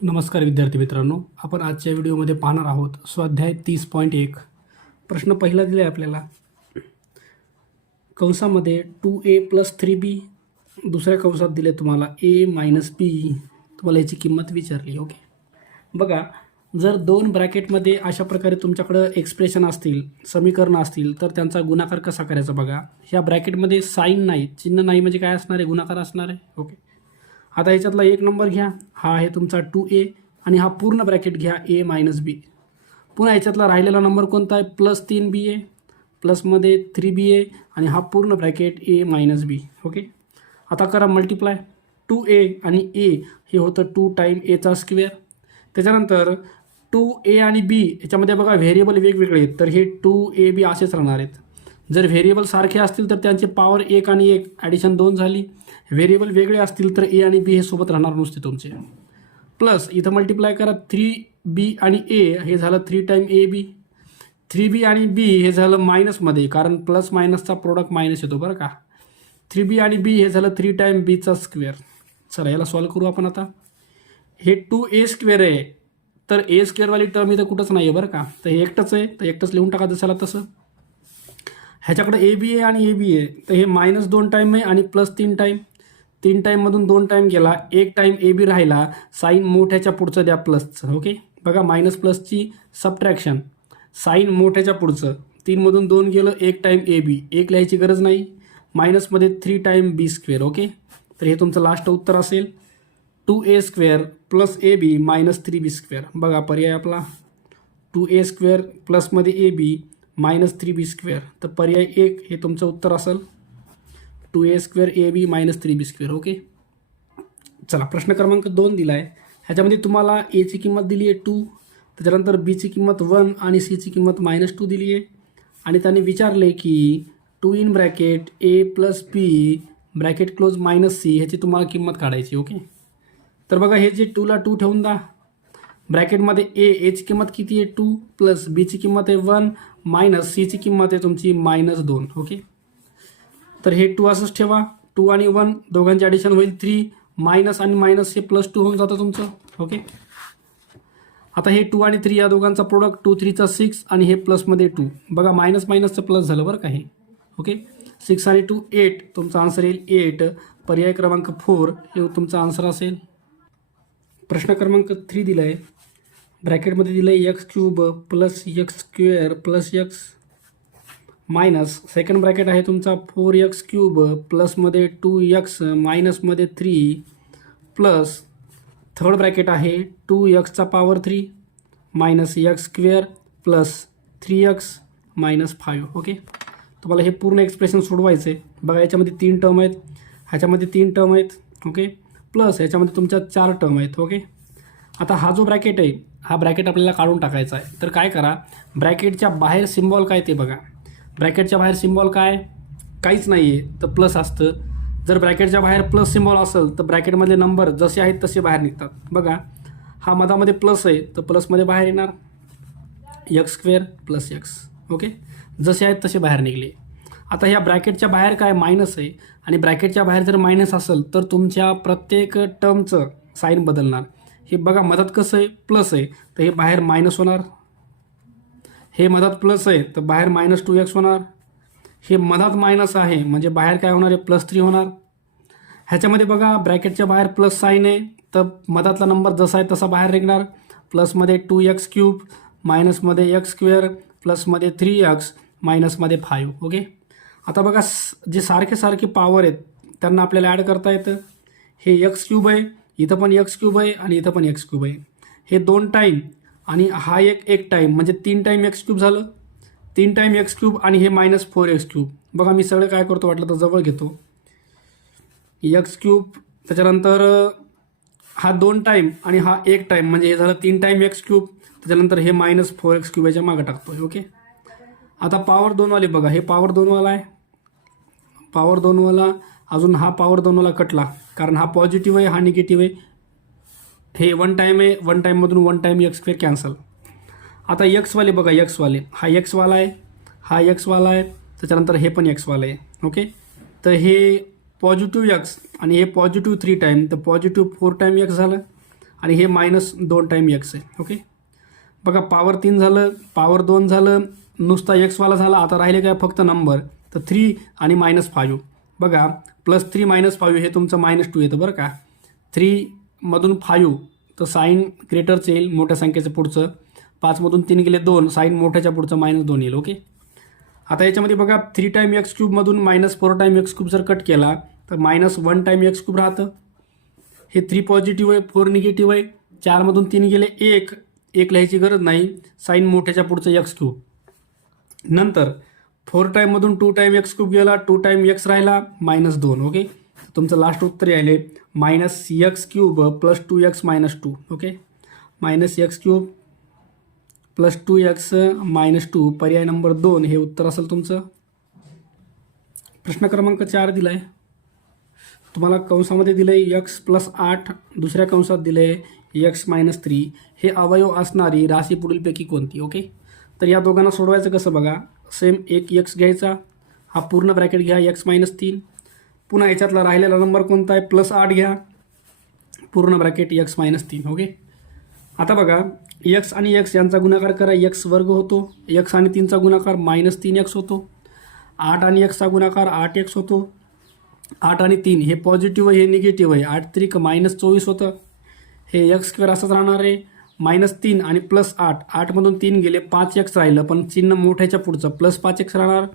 नमस्कार विद्यार्थी मित्रांनो, आपण आजच्या व्हिडिओमध्ये पाहणार आहोत स्वाध्याय 30.1. प्रश्न पहिला दिला आहे आपल्याला कंसामध्ये 2a + 3b, दुसऱ्या कंसात दिले तुम्हाला a - b. तुम्हाला याची किंमत विचारली. ओके, बघा, जर दोन ब्रॅकेटमध्ये अशा प्रकारे तुमच्याकडं एक्सप्रेशन असतील, समीकरणं असतील, तर त्यांचा गुणाकार कसा करायचा बघा. ह्या ब्रॅकेटमध्ये साईन नाही, चिन्ह नाही, म्हणजे काय असणार आहे, गुणाकार असणार आहे. ओके, आता ह्याच्यातला एक नंबर घ्या, हा आहे तुमचा 2a, आणि हा पूर्ण ब्रॅकेट घ्या a - b. पुन्हा ह्याच्यातला राहिलेला नंबर कोणता आहे, +3ba, प्लसमध्ये 3ba, आणि हा पूर्ण ब्रॅकेट a - b. ओके, आता करा मल्टिप्लाय. 2a आणि a हे होतं 2 टाईम aचा स्क्वेअर. त्याच्यानंतर 2a आणि b याच्यामध्ये बघा व्हेरिएबल वेगवेगळे आहेत, तर हे 2ab असेच राहणार आहेत. जर व्हेरिएबल सारखे असतील तर त्यांची पॉवर 1 आणि 1 ॲडिशन 2 झाली. व्हेरिएबल वेगळे असतील तर a आणि b हे सोबत राहणार नुसते तुमचे. प्लस इथं मल्टिप्लाय करा, 3b आणि a हे झालं 3 टाईम ab. 3b आणि b हे झालं मायनसमध्ये, कारण प्लस मायनसचा प्रोडक्ट मायनस येतो बरं का. 3b आणि b हे झालं 3 टाईम bचा स्क्वेअर. चला याला सॉल्व करू आपण. आता हे 2a स्क्वेअर आहे, तर a स्क्वेअरवाली टर्म इथं कुठंच नाही आहे बरं का, तर हे एकटंच आहे, तर एकटंच लिहून टाका जसाला तसं. ह्याच्याकडे ए बी आहे आणि ए बी आहे, तर हे -2 टाईम आहे आणि +3 टाईम. 3 टाईममधून 2 टाईम गेला, 1 टाईम ए बी राहिला. साईन मोठ्याच्या पुढचं द्या प्लसचं. ओके, बघा मायनस प्लसची सबट्रॅक्शन, साईन मोठ्याच्या पुढचं. 3मधून 2 गेलं, 1 टाईम ए बी, 1 लिहायची गरज नाही. मायनसमध्ये 3 टाईम बी स्क्वेअर. ओके, तर हे तुमचं लास्ट उत्तर असेल 2a square + ab - 3b square. बघा पर्याय आपला 2a square प्लसमध्ये ab - 3b square, तर पर्याय 1 हे तुमचं उत्तर असेल 2a square ab - 3b square. Okay, चला प्रश्न क्रमांक 2 दिला आहे. ह्याच्यामध्ये तुम्हाला aची किंमत दिली आहे 2, त्याच्यानंतर बीची किंमत 1 आणि सीची किंमत -2 दिली आहे. आणि त्याने विचारले की 2 in bracket a + b bracket close -c ह्याची तुम्हाला किंमत काढायची. ओके, तर बघा हे जे 2ला 2 ठेवून द्या. ब्रॅकेटमध्ये एची किंमत किती आहे 2, प्लस बीची किंमत आहे 1, मायनस सीची किंमत आहे तुमची -2. ओके, तर हे 2 असंच ठेवा. 2 आणि 1 दोघांची ॲडिशन होईल 3, मायनस आणि मायनस हे +2 होऊन जातं तुमचं. ओके, आता हे 2 आणि 3 या दोघांचा प्रोडक्ट 2 3 6 आणि हे प्लसमध्ये 2. बघा मायनस मायनसचं प्लस झालं बरं का हे. ओके, 6 आणि 2 8, तुमचा आन्सर येईल 8. पर्याय क्रमांक 4 हे तुमचा आन्सर असेल. प्रश्न क्रमांक 3 दिला आहे. ब्रॅकेटमध्ये दिलं आहे x³ + x² + x minus second bracket आहे तुमचा 4x³ प्लसमध्ये 2x मायनसमध्ये 3 plus third bracket आहे 2x³ -x² + 3x - 5. ओके, तुम्हाला हे पूर्ण एक्सप्रेशन सोडवायचं आहे. बघा याच्यामध्ये 3 टर्म आहेत, ह्याच्यामध्ये 3 टर्म आहेत. ओके, प्लस ह्याच्यामध्ये तुमच्या 4 टर्म आहेत. ओके, आता हा जो ब्रॅकेट आहे, हा ब्रॅकेट आपल्याला काढून टाकायचा आहे. तर काय करा, ब्रॅकेटच्या बाहेर सिम्बॉल काय ते बघा. ब्रॅकेटच्या बाहेर सिम्बॉल काय, काहीच नाही आहे, तर प्लस असतं. जर ब्रॅकेटच्या बाहेर प्लस सिम्बॉल असेल तर ब्रॅकेटमधले नंबर जसे आहेत तसे बाहेर निघतात. बघा हा मधामध्ये प्लस आहे, तर प्लसमध्ये बाहेर येणार x² + x. ओके, जसे आहेत तसे बाहेर निघले. आता ह्या ब्रॅकेटच्या बाहेर काय मायनस आहे, आणि ब्रॅकेटच्या बाहेर जर मायनस असेल तर तुमच्या प्रत्येक टर्मचं साईन बदलणार. हे बघा मधात कसं आहे, प्लस आहे, तर हे बाहेर मायनस होणार. हे मधात प्लस आहे तर बाहेर -2x होणार. हे मधात मायनस आहे म्हणजे बाहेर काय होणार आहे, +3 होणार. ह्याच्यामध्ये बघा ब्रॅकेटच्या बाहेर प्लस साईन आहे, तर मधातला नंबर जसा आहे तसा बाहेर निघणार. प्लसमध्ये 2x³ मायनसमध्ये x², प्लसमध्ये 3x मायनसमध्ये 5. ओके, आता बघा जे सारखे सारखे पॉवर आहेत त्यांना आपल्याला ॲड करता येतं. हे x³ आहे, इथं पण x³ आहे आणि इथं पण x³ आहे. हे 2 टाईम आणि हा एक टाईम म्हणजे 3 टाईम x³ झालं. 3 टाईम x³ आणि हे -4x³. बघा मी सगळं काय करतो वाटलं तर जवळ घेतो. x³ त्याच्यानंतर हा 2 टाईम आणि हा 1 टाईम म्हणजे हे झालं 3 टाईम x³. त्याच्यानंतर हे -4x³ याच्या मागं टाकतो. ओके, आता पॉवर 2 वाले बघा, हे पॉवर 2 वाला आहे, पॉवर 2 वाला. अजून हा पॉवर 2 वाला कटला, कारण हा पॉझिटिव्ह आहे, हा निगेटिव्ह आहे. हे 1 टाईम आहे, 1 टाईममधून 1 टाईम x² कॅन्सल. आता एक्सवाले बघा, एक्सवाले हा एक्सवाला आहे, हा एक्सवाला आहे, त्याच्यानंतर हे पण एक्सवाला आहे. ओके, तर हे पॉझिटिव्ह x आणि हे पॉझिटिव्ह 3 टाईम, तर पॉझिटिव्ह 4 टाईम x झालं. आणि हे -2 टाईम एक्स आहे. ओके, बघा पॉवर 3 झालं, पॉवर 2 झालं, नुसता एक्सवाला झाला. आता राहिले काय फक्त नंबर, तर 3 आणि -5. बघा +3 -5 हे तुमचं -2 येतं बरं का. 3 मधून 5 तर साईन ग्रेटरचं येईल, मोठ्या संख्येचं पुढचं. 5 मधून 3 गेले 2, साईन मोठ्याच्या पुढचं -2 येईल. ओके, आता याच्यामध्ये बघा 3 टाईम एक्स क्यूब मधून -4 टाईम एक्स क्यूब जर कट केला तर -1 टाईम एक्स क्यूब राहतं. हे 3 पॉझिटिव्ह आहे, 4 निगेटिव्ह आहे. 4 मधून 3 गेले 1 लिहायची गरज नाही, साईन मोठ्याच्या पुढचं एक्स क्यूब. नंतर 4 टाईम मधून 2 टाईम एक्स क्यूब गेला, 2 टाईम एक्स राहिला -2. ओके, तुमचं लास्ट उत्तर यायले -x³ + 2x - 2. Okay, -x³ + 2x - 2 पर्याय नंबर 2 हे उत्तर असेल तुमचं. प्रश्न क्रमांक 4 दिला आहे तुम्हाला, कंसामध्ये दिलं आहे x + 8, दुसऱ्या कंसात दिलं आहे x - 3. हे अवयव असणारी राशी पुढीलपैकी कोणती. ओके, तर या दोघांना सोडवायचं कसं बघा, सेम एक x घ्यायचा, हा पूर्ण ब्रॅकेट घ्या x - 3. पुन्हा याच्यातला राहिलेला नंबर कोणता आहे, +8 घ्या, पूर्ण ब्रॅकेट x - 3. ओके, आता बघा x आणि x यांचा गुणाकार करा, x² होतो. x आणि 3चा गुणाकार -3x होतो. 8 आणि x चा गुणाकार 8x होतो. 8 आणि 3 हे पॉझिटिव्ह आहे, हे निगेटिव्ह आहे. 8 त्रिक -24 होतं. हे x² असंच राहणार आहे. -3 आणि +8, 8 मधून 3 गेले 5x राहिलं, पण चिन्ह मोठ्याच्या पुढचं +5x राहणार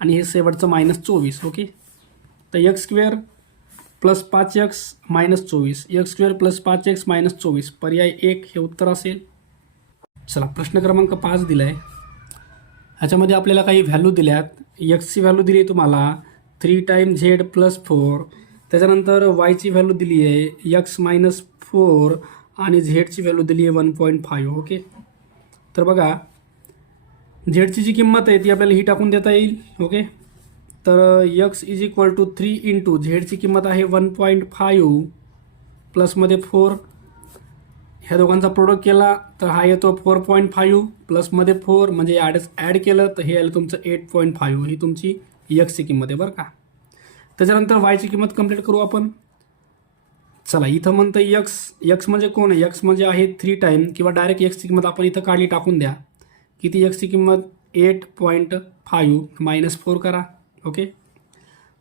आणि हे शेवटचं -24. ओके, तर x² + 5x - 24, x² + 5x - 24 पर्याय 1 हे उत्तर असेल. चला, प्रश्न क्रमांक 5 दिला आहे. ह्याच्यामध्ये आपल्याला काही व्हॅल्यू दिल्यात. एक्सची व्हॅल्यू दिली आहे तुम्हाला 3 टाईम z + 4. त्याच्यानंतर वायची व्हॅल्यू दिली आहे x - 4 आणि झेडची व्हॅल्यू दिली आहे 1.5. ओके, तर बघा झेडची जी किंमत आहे ती आपल्याला ही टाकून देता येईल. ओके, तर x = 3 × झेडची किंमत आहे 1.5 प्लसमध्ये 4. ह्या दोघांचा प्रोडक्ट केला तर हा येतो 4.5 प्लसमध्ये 4, म्हणजे ॲड केलं तर हे आलं तुमचं 8.5. ही तुमची एक्सची किंमत आहे बरं का. त्याच्यानंतर वायची किंमत कंप्लीट करू आपण. चला, इथं म्हणतं एक्स म्हणजे कोण आहे, एक्स म्हणजे आहे 3 टाईम, किंवा डायरेक्ट एक्सची किंमत आपण इथं काढली, टाकून द्या. किती एक्सची किंमत 8.5 -4 करा. ओके,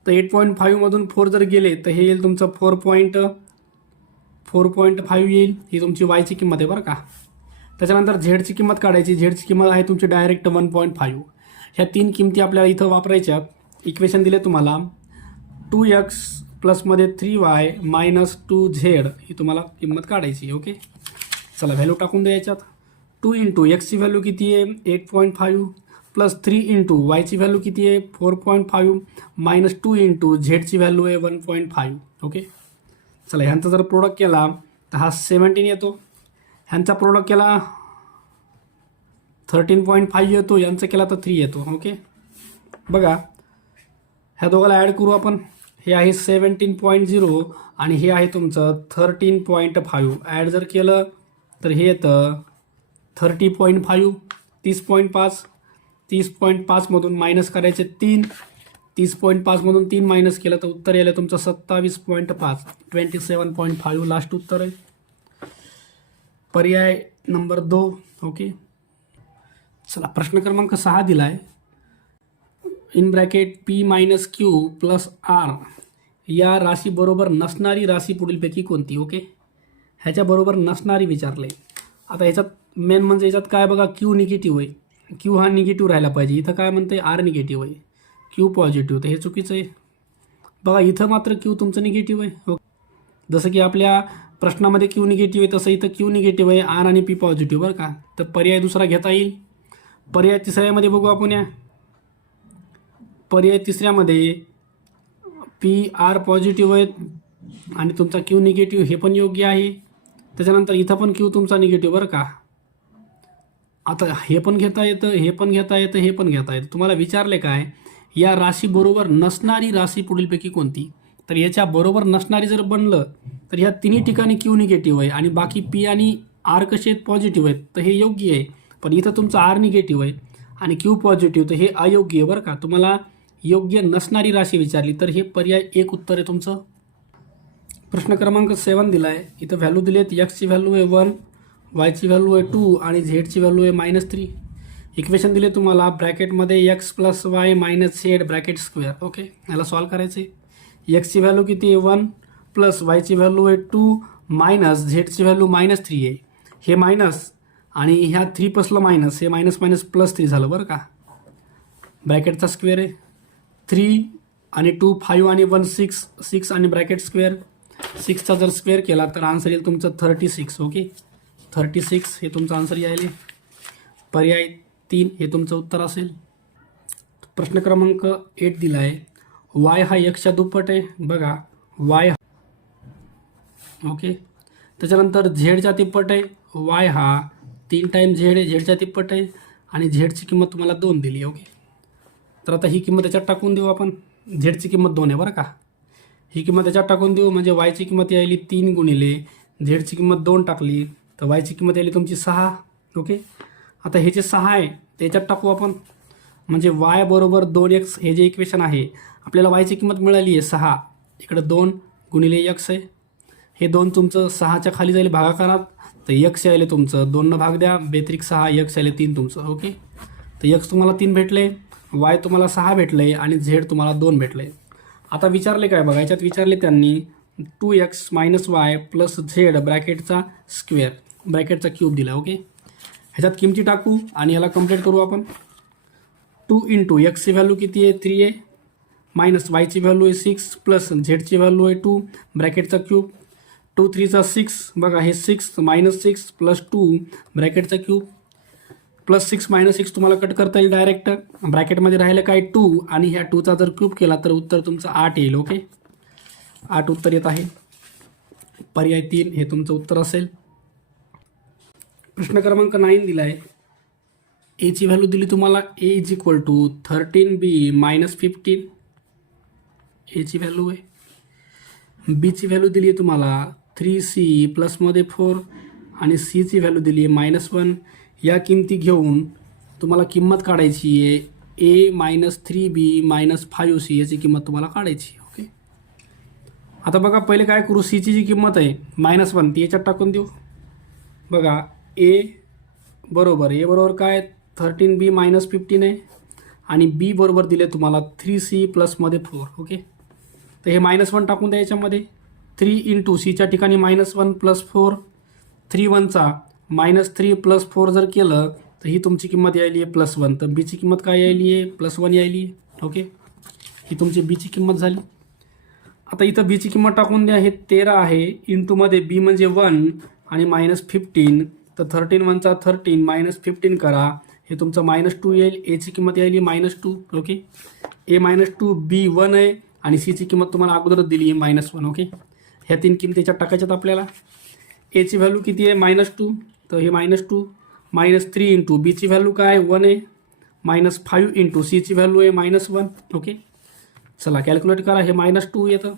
तर 8.5 मधून 4 जर गेले तर हे येईल तुमचं 4.5 येईल. ही तुमची वायची किंमत आहे बरं का. त्याच्यानंतर झेडची किंमत काढायची. झेडची किंमत आहे तुमची डायरेक्ट 1.5. ह्या 3 किमती आपल्याला इथं वापरायच्या. इक्वेशन दिले तुम्हाला 2x प्लसमध्ये 3y - 2z ही तुम्हाला किंमत काढायची. ओके, चला व्हॅल्यू टाकून द्या याच्यात. 2 × एक्सची व्हॅल्यू किती आहे 8.5 प्लस 3 × वायची व्हॅल्यू किती आहे 4.5 -2 × झेडची व्हॅल्यू आहे 1.5. ओके, चला ह्यांचा जर प्रोडक्ट केला तर हा 17 येतो. ह्यांचा प्रोडक्ट केला 13.5 येतो. यांचा केला तर 3 येतो. ओके, बघा ह्या दोघाला ॲड करू आपण. हे आहे 17.0 आणि हे आहे तुमचं 13.5. ॲड जर केलं तर हे येतं 30.5, 30.5. 30.5 मधून मायनस करायचे 3, 30.5 मधून 3 मायनस केलं तर उत्तर यायला तुमचं 27.5, 27.5 लास्ट उत्तर आहे. पर्याय नंबर 2. ओके, चला प्रश्न क्रमांक 6 दिला आहे. In bracket p - q + r या राशीबरोबर नसणारी राशी पुढीलपैकी कोणती. ओके, ह्याच्याबरोबर नसणारी विचारले. आता ह्याच्यात मेन म्हणजे याच्यात काय बघा, q निगेटिव्ह आहे. q हा निगेटिव्ह राहायला पाहिजे. इथं काय म्हणते r निगेटिव्ह आहे, q पॉझिटिव्ह, तर हे चुकीचं आहे. बघा इथं मात्र q तुमचं निगेटिव्ह आहे. जसं की आपल्या प्रश्नामध्ये q निगेटिव्ह आहे तसं इथं q निगेटिव्ह आहे, r आणि p पॉझिटिव्ह बरं का. तर पर्याय दुसरा घेता येईल. पर्याय तिसऱ्यामध्ये बघू आपण. या पर्याय तिसऱ्यामध्ये p r पॉझिटिव्ह आहेत आणि तुमचा q निगेटिव्ह, हे पण योग्य आहे. त्याच्यानंतर इथं पण q तुमचा निगेटिव्ह बरं का. आता हे पण घेता येतं, हे पण घेता येतं, हे पण घेता येतं. तुम्हाला विचारले काय, या राशीबरोबर नसणारी राशी पुढीलपैकी कोणती. तर याच्या बरोबर नसणारी जर बनलं तर ह्या तिन्ही ठिकाणी q निगेटिव्ह आहे आणि बाकी p आणि r कसे आहेत पॉझिटिव्ह आहेत, तर हे योग्य आहे. पण इथं तुमचं r निगेटिव्ह आहे आणि q पॉझिटिव्ह, तर हे अयोग्य आहे बरं का. तुम्हाला योग्य नसणारी राशी विचारली तर हे पर्याय 1 उत्तर आहे तुमचं. प्रश्न क्रमांक 7 दिला आहे. इथं व्हॅल्यू दिली आहेत. एक्सची व्हॅल्यू आहे 1, वायची व्हॅल्यू आहे 2 आणि झेडची व्हॅल्यू आहे -3. इक्वेशन दिले तुम्हाला ब्रॅकेटमध्ये x plus y minus z bracket square. Okay, याला सॉल्व करायचे. एक्सची व्हॅल्यू किती आहे 1 प्लस वायची व्हॅल्यू आहे 2 मायनस झेडची व्हॅल्यू -3 आहे. हे मायनस आणि ह्या 3 प्लसला मायनस, हे मायनस मायनस +3 झालं बरं का. ब्रॅकेटचा स्क्वेअर आहे 3 आणि 2 5 आणि 1 6, 6 आणि ब्रॅकेट स्क्वेअर. 6चा जर स्क्वेअर केला तर आन्सर येईल तुमचं 36. ओके, 36 हे तुमचं आन्सर येईल. पर्याय 3 हे तुमचं उत्तर असेल. प्रश्न क्रमांक 8 दिला आहे. वाय हा एक्सच्या दुप्पट आहे. बघा वाय, ओके, त्याच्यानंतर झेडच्या तिप्पट आहे. वाय हा 3 टाईम झेड आहे, झेडच्या तिप्पट आहे आणि झेडची किंमत तुम्हाला 2 दिली. ओके, तर आता ही किंमत याच्यात टाकून देऊ आपण. झेडची किंमत 2 आहे बरं का. ही किंमत याच्यात टाकून देऊ म्हणजे वायची किंमत यायली 3 गुणिले झेडची किंमत 2 टाकली तर वायची किंमत यायली तुमची 6. ओके, आता हे जे 6 आहे ते याच्यात टाकू आपण म्हणजे वाय बरोबर 2x हे जे इक्वेशन आहे आपल्याला वायची किंमत मिळाली आहे 6. इकडं 2 गुणिले x आहे. हे 2 तुमचं 6च्या खाली जाईल भागाकारात तर x यायले तुमचं 2 भाग द्या 6 x यायले 3 तुमचं. ओके, तर x तुम्हाला 3 भेटले, वाय तुम्हाला 6 भेटले आणि झेड तुम्हाला 2 भेटले. आता विचारले काय बघा, याच्यात विचारले त्यांनी 2x minus y plus z ब्रॅकेटचा स्क्वेअर ब्रॅकेटचा क्यूब दिला. ओके, ह्याच्यात किमती टाकू आणि याला कंप्लीट करू आपण. 2 इंटू एक्सची व्हॅल्यू किती आहे 3 आहे मायनस वायची व्हॅल्यू आहे 6 प्लस झेडची व्हॅल्यू आहे 2 ब्रॅकेटचा क्यूब. 2 3 6 बघा हे 6 -6 प्लस 2 ब्रॅकेटचा क्यूब प्लस 6 -6 तुम्हाला कट करता येईल डायरेक्ट. ब्रॅकेटमध्ये राहिलं काय 2 आणि ह्या 2चा जर क्यूब केला तर उत्तर तुमचं 8 येईल. ओके, 8 उत्तर येत आहे. पर्याय 3 हे तुमचं उत्तर असेल. प्रश्न क्रमांक 9 दिला आहे. एची व्हॅल्यू दिली तुम्हाला a is equal to 13b minus 15 एची व्हॅल्यू आहे. बीची व्हॅल्यू दिली आहे तुम्हाला 3c प्लसमध्ये 4 आणि सीची व्हॅल्यू दिली आहे -1. या किमती घेऊन तुम्हाला किंमत काढायची आहे a minus 3b minus 5c याची किंमत तुम्हाला काढायची. ओके, आता बघा पहिले काय करू, सीची जी किंमत आहे -1 ती याच्यात टाकून देऊ. बघा a बरोबर काय 13b मायनस 15 आहे आणि b बरोबर दिले तुम्हाला 3c प्लसमध्ये 4. ओके, तर हे -1 टाकून द्या याच्यामध्ये. 3 इंटू सीच्या ठिकाणी -1 प्लस 4, 3 1चा -3 प्लस 4 जर केलं तर ही तुमची किंमत यायली आहे +1. तर बीची किंमत काय यायली आहे +1 यायली आहे. ओके, ही तुमची बीची किंमत झाली. आता इथं बीची किंमत टाकून द्या. हे 13 आहे इंटूमध्ये बी म्हणजे 1 आणि -15 तर 13 1चा 13 -15 करा हे तुमचं -2 येईल. एची किंमत यायली -2. ओके, ए -2 बी 1 आहे आणि सीची किंमत तुम्हाला अगोदरच दिली आहे -1. ओके, ह्या 3 किमती याच्यात टाकायच्यात आपल्याला. एची व्हॅल्यू किती आहे -2 तर हे -2 -3 इंटू बीची व्हॅल्यू काय 1 आहे -5 इंटू सीची व्हॅल्यू आहे -1. ओके, चला कॅल्क्युलेट करा. हे -2 येतं.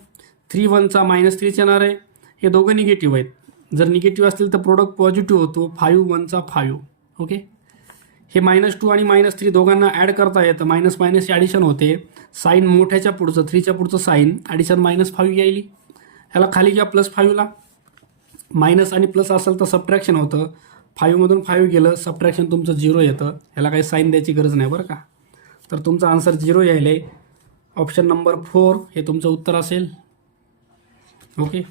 3 1चा -3 येणार आहे. हे दोघं निगेटिव्ह आहेत. जर निगेटिव्ह असतील तर प्रोडक्ट पॉझिटिव्ह होतो. 5 1चा 5. ओके, हे -2 आणि -3 दोघांना ॲड करता येतं. मायनस मायनस ॲडिशन होते. साईन मोठ्याच्या पुढचं 3च्या पुढचं साईन ॲडिशन -5 यायली. ह्याला खाली घ्या +5ला. मायनस आणि प्लस असेल तर सबट्रॅक्शन होतं. 5मधून 5 गेलं सबट्रॅक्शन तुमचं 0 येतं. ह्याला काही साईन द्यायची गरज नाही बरं का. तर तुमचा आन्सर 0 यायला. ऑप्शन नंबर 4 हे तुमचं उत्तर असेल. ओके.